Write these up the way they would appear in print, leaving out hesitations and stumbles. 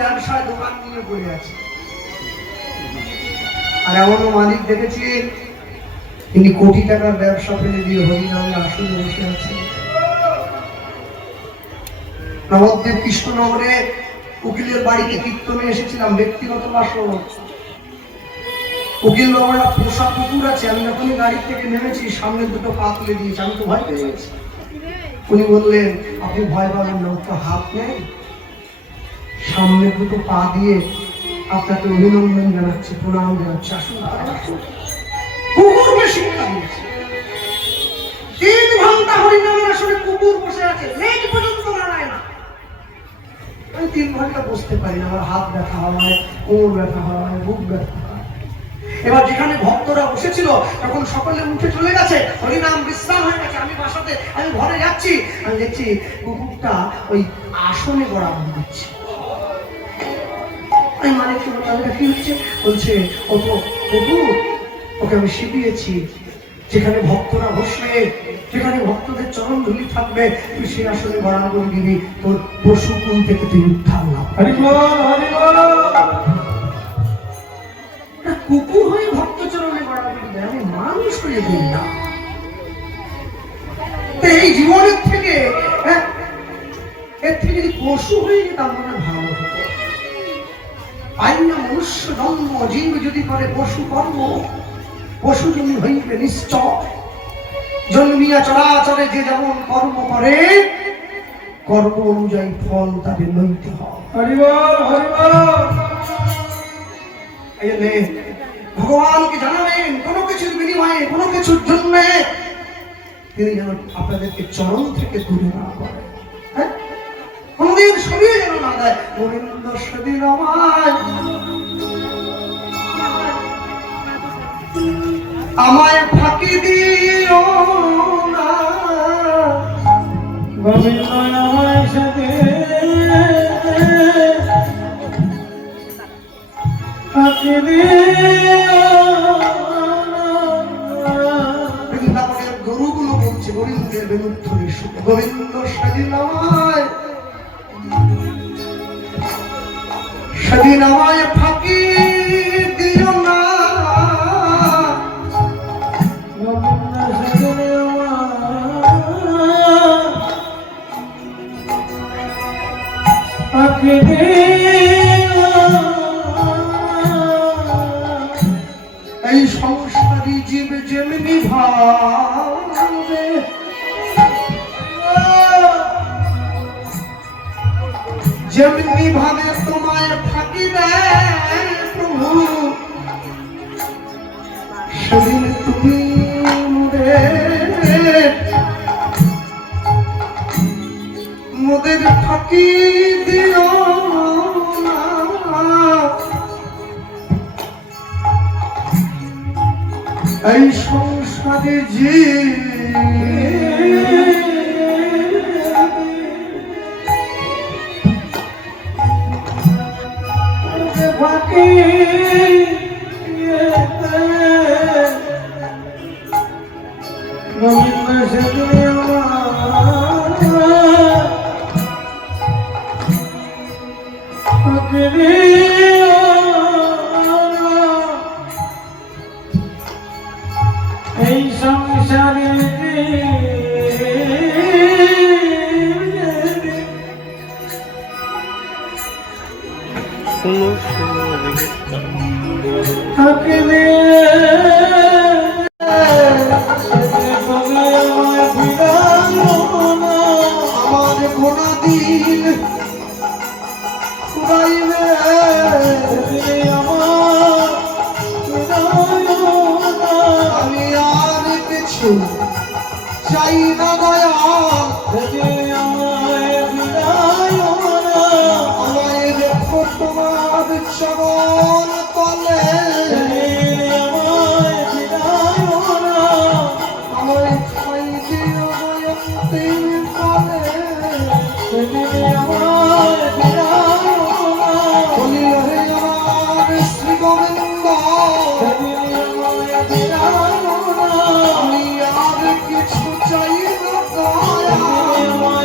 ব্যবসায় দোকান নিয়ে পড়ে আছে। আর এমনও মালিক দেখেছি তিনি কোটি টাকার ব্যবসা ফেলে দিয়ে হরিনামে আসলে বসে আছেন। নবদ্বীপ কৃষ্ণনগরে উকিলের বাড়িতে কীর্তনে এসেছিলাম, ব্যক্তিগত বাসন। উকিল বাবার পোষা কুকুর আছে। আমি যখনই গাড়ি থেকে নেমেছি সামনে দুটো পা তুলে দিয়েছি, আমি তো ভয় পেয়ে গেছি। উনি বললেন, আপনি ভয় পাবেন না, তো হাত নেই, সামনে দুটো পা দিয়ে আপনাকে অভিনন্দন জানাচ্ছি, প্রণাম জানাচ্ছি, আসুন। কুকুরকে শিক্ষা দিয়েছে। 3 ঘন্টা হরিনামের আসলে কুকুর বসে আছে, লেজ পর্যন্ত নাড়ায় না। আমি 3 ঘন্টা বসতে পারি না, আমার হাত ব্যথা হয়, কোমর ব্যথা হয়, বুক ব্যথা হয়। এবার যেখানে ভক্তরা বসেছিল তখন সকলে উঠে চলে গেছে, হরিনাম বিশ্রাম হয়ে গেছে। আমি বাসাতে, আমি ঘরে যাচ্ছি, আমি দেখছি কুকুরটা ওই আসনে গড়াগড়ি দিচ্ছে। আমি মালিককে বললাম, কি হচ্ছে? বলছে, ও তো কুকুর, ওকে আমি শিখিয়েছি যেখানে ভক্তরা বসবে, যেখানে ভক্তদের চরণ ধুলি থাকবে, তুই সে আসলে গড়াগড়ি দিবি, তোর পশুকুল থেকে তুই উদ্ধার লাভ। কুকুর হয়ে ভক্ত চরণে গড়াগড়ি দেয়, আমি মানুষ হয়ে দিই না। এই জীবনের থেকে এর থেকে যদি পশু হয়ে যেতাম মনে ভালো হতো। আইন মনুষ্য জন্ম, জীব যদি করে পশু কর্ম, পশু যদি হইবে নিশ্চয়। জন্মিয়া চরাচরে যে যেমন কর্ম করে, কর্ম অনুযায়ী ফল তাদের লইতে হয়। ভগবানকে জানাবেন কোনো কিছুর বিনিময়ে, কোনো কিছুর জন্য তিনি যেন আপনাদেরকে চরণ থেকে দূরে না করেন, কোনদিন সরিয়ে যেন না দেয়। গোবিন্দ সেদিন আমায় ফাঁকি দিও না, গোবিন্দ আমায় সেদিন ফাঁকি দিও না। বৃন্দাবনের গরুগুলো বলছে গোবিন্দের বেনুধ্বনি শুনে, গোবিন্দ সেদিন আমায় ফাঁকি দিও না, ফাঁকি দিও। এই সংসারী জীব যেমনি ভাবে, যেমনি ভাবে তোমায় ফাঁকি দেয় প্রভু, সেদিন তুমি মোদের ফাঁকি দিও না। এই সংসারে যে ফাঁকি গোবিন্দ সেদিন এই সংসারে আমার ঘোড়া দিন আমি আর কিছু চাই না দয়া, আমায় রেখো তোমার চরণ তলে, আমায় খাই দিও অন্তিম কালে, বলি হে আমার শ্রী গোবিন্দ, আমি আর কিছু চাই না দয়া।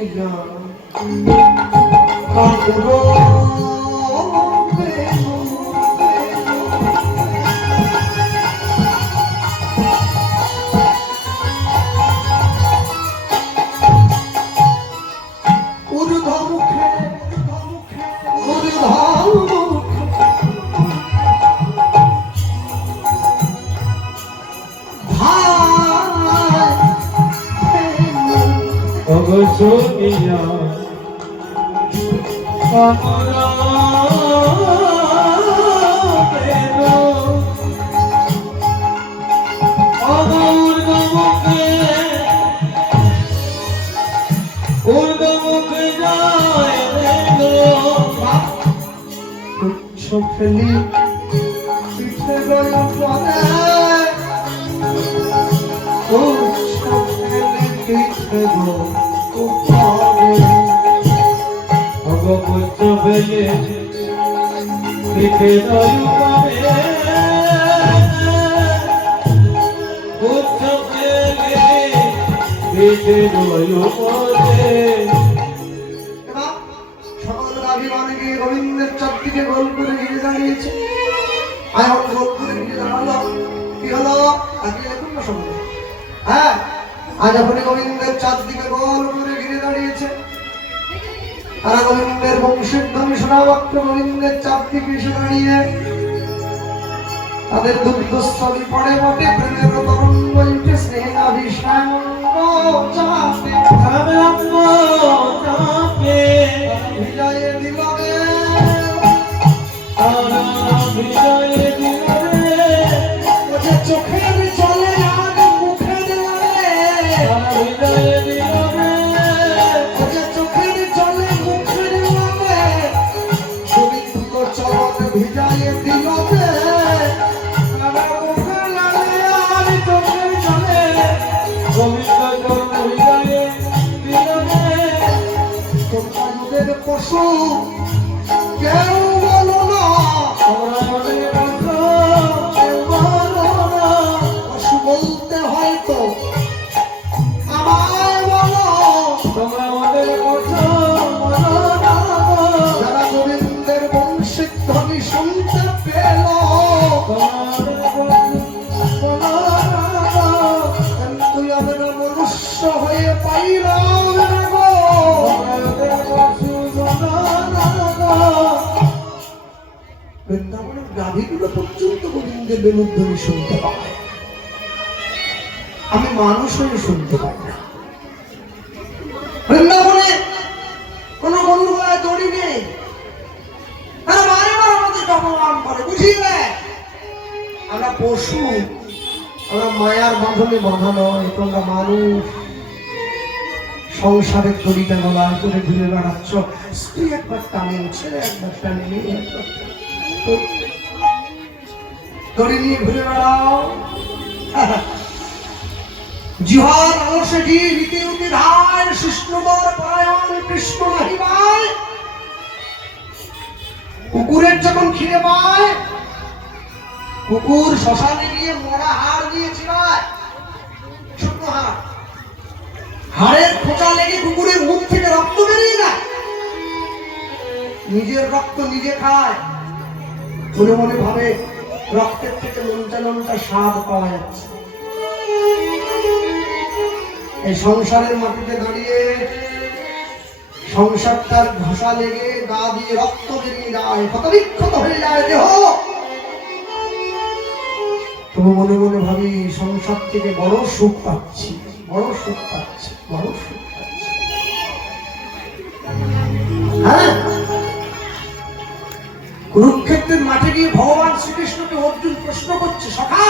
শুনিয়া কাকুর শুনিয়া ফেলি পিঠে গয় পরে পিঠে গো পুত্র ফেলে পিঠে নয় পুত্র ফেলে পিঠে নয় সকল গাভীগণে গিয়ে গোবিন্দের চারদিকে গোল করে ঘিরে দাঁড়িয়েছে। এখন গোল করে ঘিরে দাঁড়ালো, কি হলো? তাকে দেখুন না সঙ্গে। হ্যাঁ, আজ আপনি গোবিন্দের চারদিকে গোল করে ঘিরে দাঁড়িয়েছে। তারা গোবিন্দের বংশের ধ্বনি শোনা মাত্র গোবিন্দের চারদিকে এসে দাঁড়িয়ে তাদের দুগ্ধস্থলী পড়ে বটে প্রেমের তরঙ্গ উঠে স্নেহাভিষাঙ্গ চাপে ভিজায়ে দিলবে ওঠে চোখের জলে আর মুখের লালে ওঠে চোখের জলে মুখের লালে গোবিন্দ চরণ ভিজায়ে দিলবে মুখের লালে আর চোখের জলে তোমাদের পশু কেউ বলো না পশু বলতে হয়তো আমায় বলো যারা গোবিন্দের বংশিক ধ্বনি শুনতে পেল কিন্তু আমরা মনুষ্য হয়ে পাইলাম না গো বৃন্দাবনের গাভীগুলো পর্যন্ত গোবিন্দের বেণুধ্বনি শুনতে পায়, আমি মানুষ হয়ে শুনতে পাই না। বৃন্দাবনে কোন গরুগায় দড়ি নেই, তারা বারে বার আমাদেরকে অপমান করে, বুঝিয়ে আমরা পশু, আমরা মায়ার বাঁধনে বাঁধা নয়, তোমরা মানুষ। সংসারের দড়িটা গলায় করে ঘুরে বেড়াচ্ছ, স্ত্রী একবার টানে, ছেলে একবার টানে, মেয়ে একবার দড়ি নিয়ে ঘুরে বেড়াও। জিহার আলসে জি রীতি উতি ধায় শিষ্ণুবর পরায়ণ কৃষ্ণ নাহিবায়। কুকুরের যখন খিদে পায়, কুকুর শ্মশানে গিয়ে মরা হাড় দিয়ে চিবায়, শুকনো হাড়, হাড়ের খোঁচা লেগে কুকুরের মুখ থেকে রক্ত বেরিয়ে যায়, নিজের রক্ত নিজে খায়, মনে মনে ভাবে রক্তের থেকে লঞ্চা লঞ্চা স্বাদ পাওয়া যাচ্ছে। এই সংসারের মাটিতে দাঁড়িয়ে সংসারটার ঘষা লেগে গা দিয়ে রক্ত বেরিয়ে যায়, ক্ষতবিক্ষত হয়ে যায় দেহ, তবু মনে মনে ভাবি সংসার থেকে বড় সুখ পাচ্ছি, বড় সুখ পাচ্ছি, বড় সুখ পাচ্ছি। হ্যাঁ, কুরুক্ষেত্রের মাঠে গিয়ে ভগবান শ্রীকৃষ্ণকে অর্জুন প্রশ্ন করছে, সখা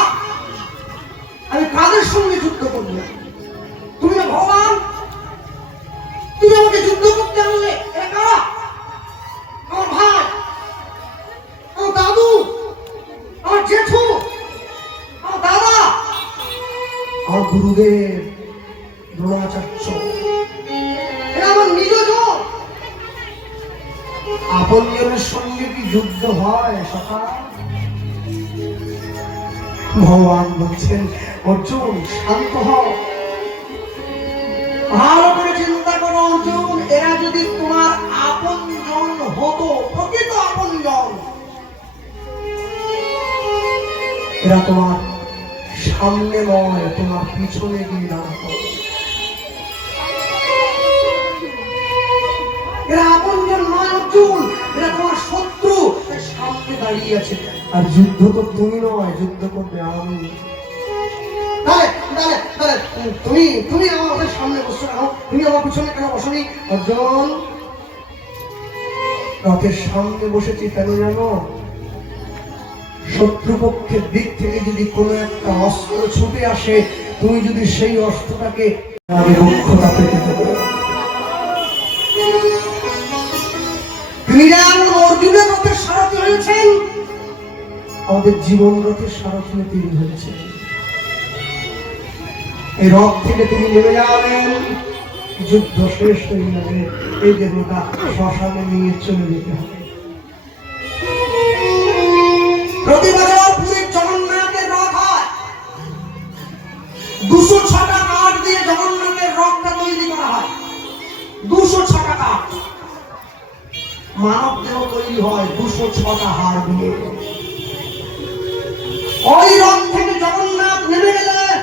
আমি কাদের সঙ্গে যুদ্ধ করব? তুমি না ভগবান, তুমি আমাকে যুদ্ধ করতে আনলে, একা আমার ভাই, আমার দাদু, আমার জেঠু, আমার দাদা, আমার গুরুদেব দ্রোণাচার্য, এরা আমার নিজজন। আপনজনের সঙ্গে কি যুদ্ধ হয় সখা? ভগবান বলছেন, অর্জুন শান্ত হও, ভালো করে চিন্তা করো, অর্জুন, এরা যদি তোমার আপনজন হতো, প্রকৃত আপনজন, এরা তোমার সামনে নয়, তোমার পিছনে গিয়ে দাঁড়াতো। এরা আপনজন নয় অর্জুন, এরা তোমার শত্রু, সামনে দাঁড়িয়ে আছে। আর যুদ্ধ তো তুমি নয়, যুদ্ধ করবে আমি। তুমি তুমি আমাদের সামনে বসছো কেন? তুমি আমার পিছনে কেন বসনি? অর্জুন, রথের সামনে বসেছি কেন জানো? শত্রুপক্ষের দিক থেকে যদি কোনো একটা অস্ত্র ছুটে আসে, তুমি যদি সেই অস্ত্রটাকে রক্ষতা পেতে দেবো। তিনি যেমন অর্জুনের রথের সারথি হয়েছেন, আমাদের জীবন রথের সারথি তিনি হয়েছেন। এই রথ থেকে তিনি নেমে যাবেন, যুদ্ধ শেষ হয়ে যাবে, এই দেহটা শ্মশানে নিয়ে চলে যেতে হবে। প্রতি বছর পুরীর জগন্নাথের রথ হয়, 206টা কাঠ দিয়ে জগন্নাথের রথটা তৈরি করা হয়। 206টা কাঠ। মানব দেহ তৈরি হয় 206টা হাড় দিয়ে। ওই রথ থেকে জগন্নাথ নেমে গেলেন,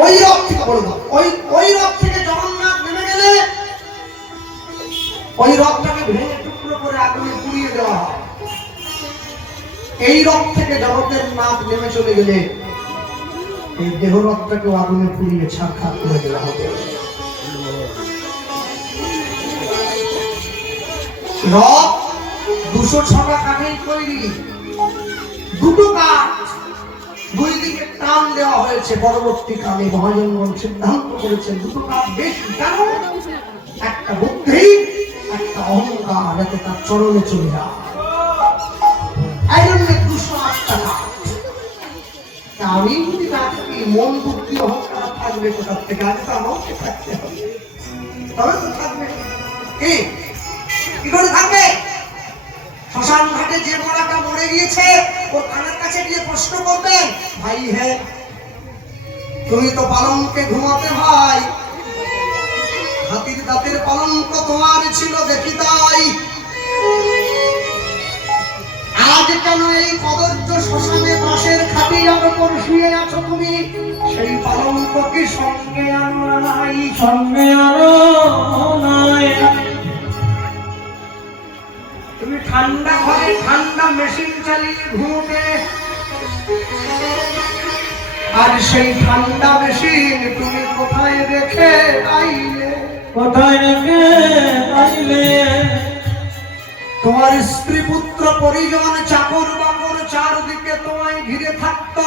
ওই রথ থেকে বলবো, ওই রথ থেকে জগন্নাথ নেমে গেলে ওই রথটাকে ভেঙে টুকরো করে আগুনে পুড়িয়ে দেওয়া হয়। এই রথ থেকে জগতের নাথ নেমে চলে গেলে এই দেহ রথটাকেও আগুনে পুড়িয়ে ছারখার করে দেওয়া হবে। রথ 206টা কাঠের তৈরি, দুটো কাঠ দুই দিকে টান দেওয়া হয়েছে। পরবর্তীকালে মহাজনগণ সিদ্ধান্ত করেছেন দুটো কাঠ বেশি, কেন? একটা বুদ্ধি, একটা অহংকার, যাতে তার চরণে চলে যায়। এই জন্য 208টা কাঠ। আমি যদি না থাকি, মন বুদ্ধি অহংকার থাকবে কোথার থেকে? আগে তো আমাকে থাকতে হবে, তবে তো থাকবে। কি করে থাকবে? শ্মশান ঘাটে যে বড়াটা মরে গিয়েছে, ওর কানের কাছে গিয়ে প্রশ্ন করবেন, ভাই হ্যাঁ তুমি তো পালঙ্কে ঘুমাতে ভাই, হাতির দাঁতের পালঙ্ক তোমার ছিল দেখি তাই, আজ কেন এই কদর্য শ্মশানে বাঁশের খাটিয়ার উপর শুয়ে আছো তুমি? সেই পালঙ্ক কি সঙ্গে আনো নাই? সঙ্গে আনো নাই। তুমি ঠান্ডা ঘরে ঠান্ডা মেশিন চালিয়ে ঘুমোতে, আর সেই ঠান্ডা মেশিন তুমি কোথায় রেখে আইলে? কোথায় রেখে আইলে? তোমার স্ত্রী পুত্র পরিজন চাকর বাকর চারদিকে তোমায় ঘিরে থাকতো।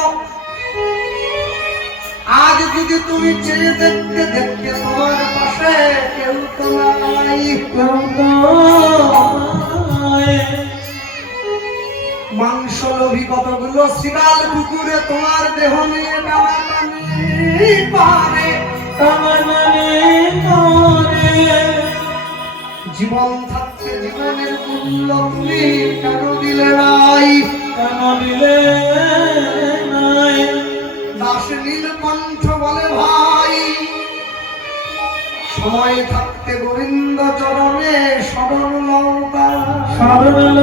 আজ যদি তুমি চেয়ে দেখতে দেখতে তোমার পাশে কেউ তো নাই, কেউ তো নাই। মাংস লোভী কতগুলো শিকাল কুকুরে তোমার দেহ নিয়ে টানাটানি পারে, জীবন থাকতে জীবনের মূল্য তুমি কেন দিলে নাই? কেন দিলে নাই? দাস নীলকণ্ঠ বলে ভাই, সময় থাকতে গোবিন্দ চরণে শরণ লঙ্কা, শরণ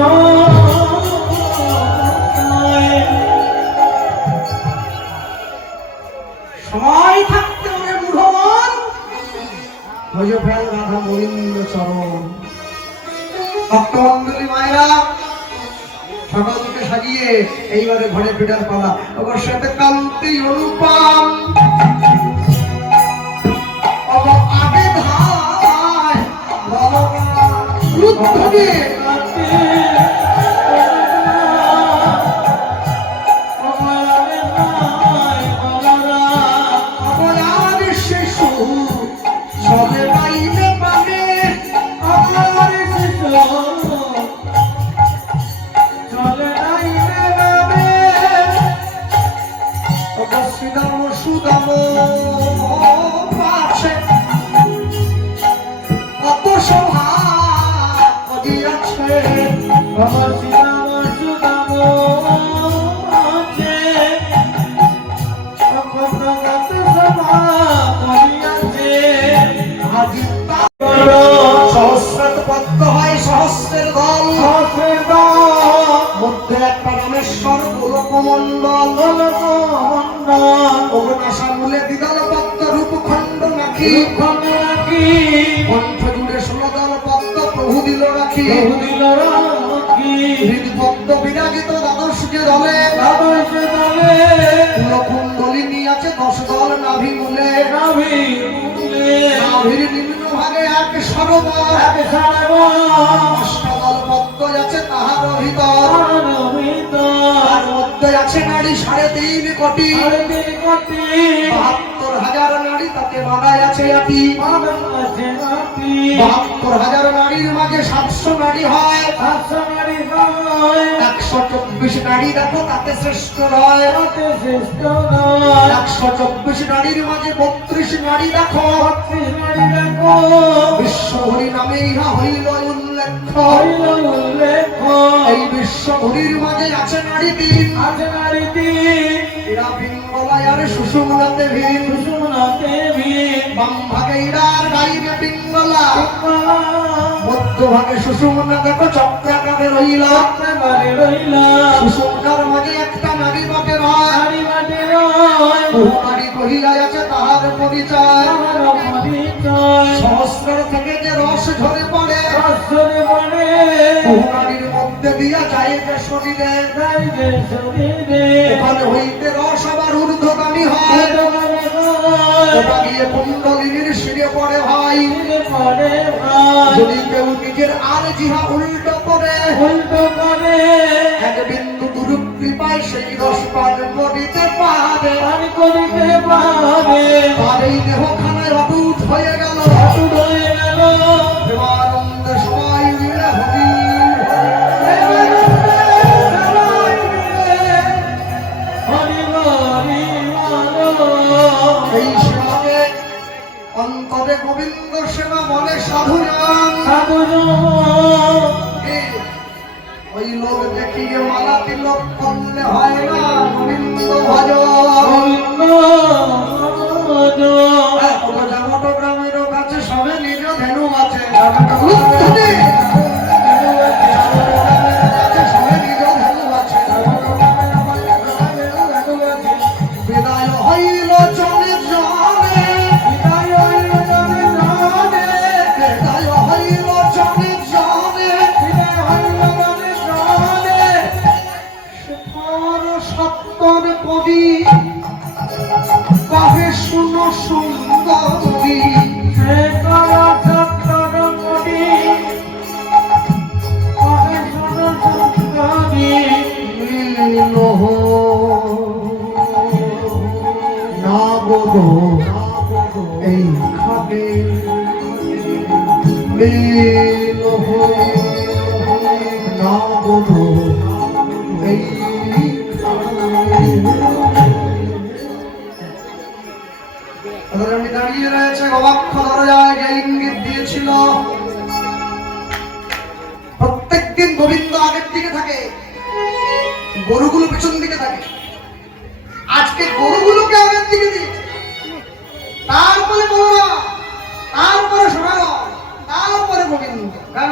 সময় থাকতে ওরে মূঢ়মন ভজ ফেল রাধা গোবিন্দ চরণ। ভক্তমন্ডলী মায়েরা, সকলকে সাজিয়ে এইবারে ঘরে ফেরার পালা। ওর সাথে কান্তি অনুপম আগে ধায় রুদ্ধে চলে বাইরে পাবে, আমার শিশু চলে বাইরে পাবে। সুদাম সুদাম আছে কত সভা আছে, আমার শ্রীরাম সুদাম আছে, কত সহস্রের দল মধ্যে একটা রামেশ্বর গোলকমণ্ডল অবনাশা মূলে দ্বিদল পদ্ম রূপখণ্ড নাকি কণ্ঠ জুড়ে 16 দল পদ্ম প্রভু দিল রাখি হৃদপদ্ম বিরাজিত দ্বাদশ যে দলে কুলকুণ্ডলিনী আছে 10 দল নাভি মূলে নাভির নিম্ন ভাগে এক সরোবর অষ্টদল পদ্ম আছে তাহার ভিতর তার মধ্যে আছে নারী 3.5 কোটি 72,000 নারী তাতে বাঁধায় আছে আটি 72,000 নারীর মাঝে 700 নারী হয় 124 নারী দেখো তাতে শ্রেষ্ঠ নয় 124 নারীর মাঝে 32 নারী দেখো বিশ্বহরি নামে ইহা হইল উল্লেখ এই বিশ্বহরির মাঝে আছে নারী 3 এরা পিঙ্গলায় আর সুষুম্নাতে ভীম বাম ভাগে ইরার গাইবে পিঙ্গলা মধ্য ভাগে সুষুম্না দেখো চক্রাকারে রইল সুষুম্নার মাঝে একটা নারী বাটে রয় বহু নারী কহিলায় আছে তাহার পরিচয় সহস্রের থেকে যে রস ঝরে পড়ে বহু নারীর মধ্যে দিয়া যায় যে শরীরে ওখানে হইতে রস আবার ঊর্ধ্বগামী হয় ওটা গিয়ে কুণ্ডলিনীর শিরে পড়ে ভাই যদি কেউ নিজের আর জিহা উল্টো করে এক বিন্দু দুরূপকৃপায় সেই রস পান করিতে পারে তার এই দেহখানায় অটুট হয়ে গেল প্রেমানন্দে সবাই মিলে হরি এই সেবাকে অন্তরে গোবিন্দ সেবা বলে সাধুজন ওই লোক দেখিয়ে মালা তিলক করলে হয় না গোবিন্দ ভজ গ্রামের কাছে সবে নিজ ধেনু আছে বিদায় হইল জনে জনে বিদায় হইল জনে জনে বিদায় হইল জনে জনে বিদায় হইল জনে জনে সত্তর কবি কহে শুনো সুন্দরী সত্তর কবি কহে শুনো সুন্দরী মিলিল না বোধো এই খাবে মিলিল না বোধো এই দাঁড়িয়ে রয়েছে গবাক্ষ দরজায় যে ইঙ্গিত দিয়েছিল প্রত্যেকদিন গোবিন্দ আগের দিকে থাকে গরুগুলো পিছন দিকে থাকে আজকে গরুগুলোকে আগের দিকে দিয়েছে তারপরে বড়রা তারপরে সরাগর তারপরে গোবিন্দ কেন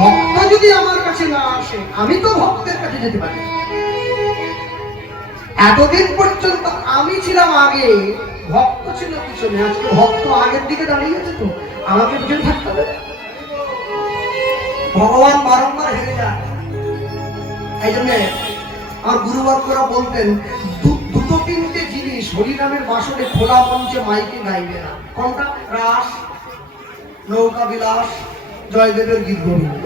ভক্ত যদি আমার কাছে না আসে আমি তো ভক্তের কাছে যেতে পারি এতদিন পর্যন্ত আমি ছিলাম আগে ভক্ত ছিল পিছনে আজকে ভক্ত আগের দিকে দাঁড়িয়ে আছে তো আমাকে পিছনে থাকতে হবে ভগবান বারংবার হেরে যায় এই জন্য আমার গুরুবর্গরা বলতেন দুটো তিনটে জিনিস হরিনামের বাসনে খোলা মঞ্চে মাইকে গাইবে না কোনটা রাস নৌকা বিলাস জয়দেবের গীত গোবিন্দ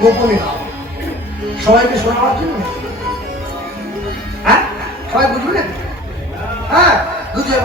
গোপনে গাও সবাইকে শোনাবার জন্য হ্যাঁ সবাই বুঝবে হ্যাঁ বুঝে